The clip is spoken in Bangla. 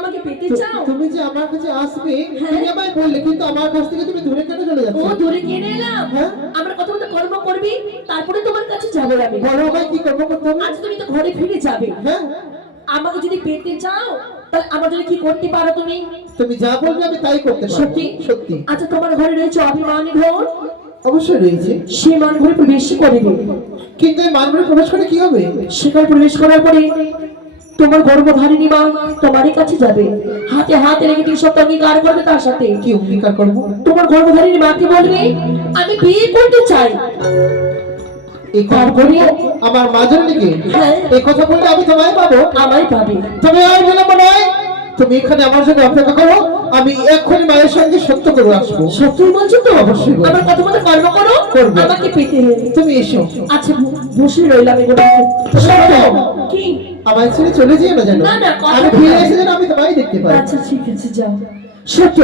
আমাকে পেতে চাও? তুমি যে আমার কাছে আসবে তুমি আমায় বললে, কিন্তু আমার কাছ থেকে তুমি দূরে কেন চলে যাচ্ছ? ও দূরে কেন এলাম? হ্যাঁ, আমরা কত মতো কর্ম করবি, তারপরে তোমার কাছে যাবো আমি। বলো আমায় কি কর্ম করতে হবে? আজ তুমি তো ঘরে ফিরে যাবে। হ্যাঁ, আমাকে যদি পেতে চাও তাহলে আমার জন্য কি করতে পারো তুমি? তুমি যা বলবে আমি তাই করতে পারবো। সত্যি? সত্যি। আচ্ছা, তোমার ঘরে রয়েছে অভিমানী ঘর, অবশ্যই রয়েছে। সে মান ঘরে প্রবেশ করবে। কিন্তু এই মানবরে প্রবেশ করে কি হবে? সেখানে প্রবেশ করার পরে তোমার গর্ভধারিণী মা তোমারই কাছে যাবে, হাতে হাতে রেখে তুমি সব অঙ্গীকার করবে তার সাথে। কি অঙ্গীকার করবো? তোমার গর্ভধারিণী মাকে বলবে আমি বিয়ে করতে চাই। এই কথা বলি আমার মাঝের দিকে। হ্যাঁ। এই কথা বললে আমি তোমায় পাবো? আমায় পাবে। তুমি আর বিলম্ব নয়, তুমি এখানে আমার জন্য অপেক্ষা করো, আমি এক্ষুনি মায়ের সঙ্গে সত্য করে আসবো। সত্যি বলছো তো? অবশ্যই বলবো। আমার কথা মতো কর্ম করো, করবো। আমাকে পেতে হবে। তুমি এসো। আচ্ছা, বসে রইলাম এগুলো। কি? আমায় ছেড়ে চলে যেও না যেন। না, না, কথা আমি ফিরে এসে যেন আমি তোমায় দেখতে পাই। আচ্ছা ঠিক আছে, যাও। সত্যি